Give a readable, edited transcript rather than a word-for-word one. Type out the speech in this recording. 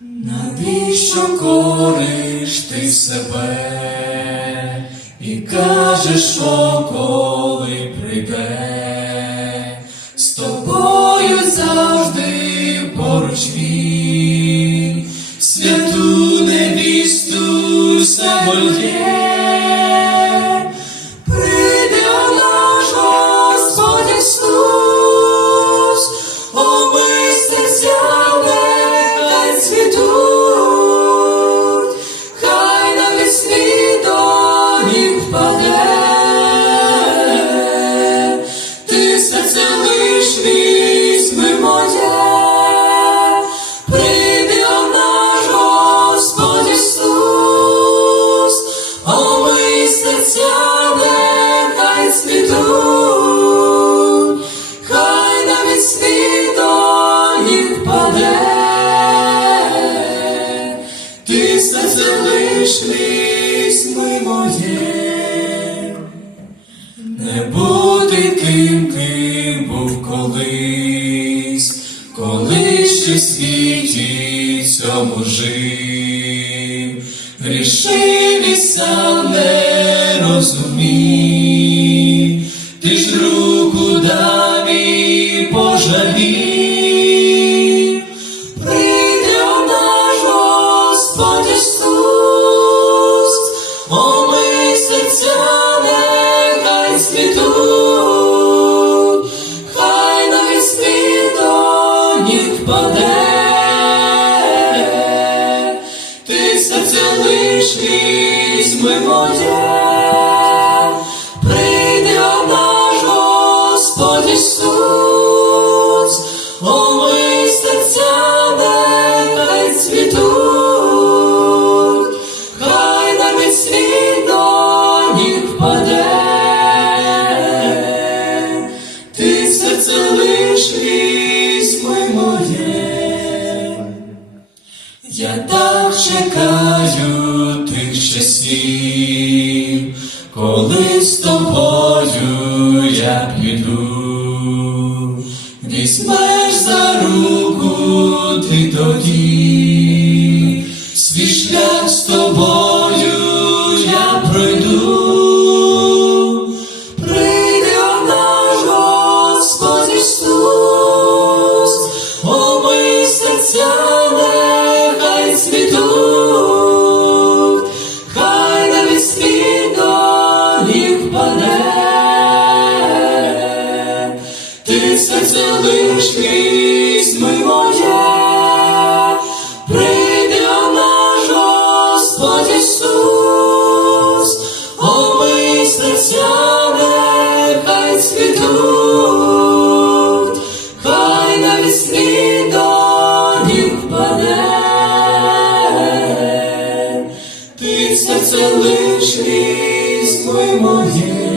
Навіщо кориш ти себе і кажеш, що коли прийде, з тобою завжди поруч він, святу невісту Самоє. Прийде наш Господь Ісус, омий серця нехай цвітуть, хай навіть світ до ніг впаде, ти серце лиш візьми моє. Прийде наш Господь Ісус, омий серця нехай цвітуть, хай навіть світ до ніг впаде, ти серце лиш візьми моє. Не бути тим, ким був колись, коли ще в світі цьому жив, грішив і сам не розумів, ти ж руку дав і пожалів. Прийде наш Господь Ісус, омий серця нехай цвітуть, хай навіть світ до ніг впаде, ти серце лиш візьми моє. Прийде наш Господь Ісус, омий серця нехай цвітуть, хай навіть світ до ніг впаде, ти серце лиш візьми моє. Я так чекаю тих часів, коли з тобою я піду, візьмеш за руку ти тоді, свій шлях з тобою я пройду. Прийде наш Господь Ісус, омий серця нехай цвітуть, хай навіть світ до ніг впаде, ти серце лиш візьми моє. Прийде наш Господь Ісус, омий серця нехай цвітуть, хай навіть світ до ніг впаде, ти серце лиш візьми моє.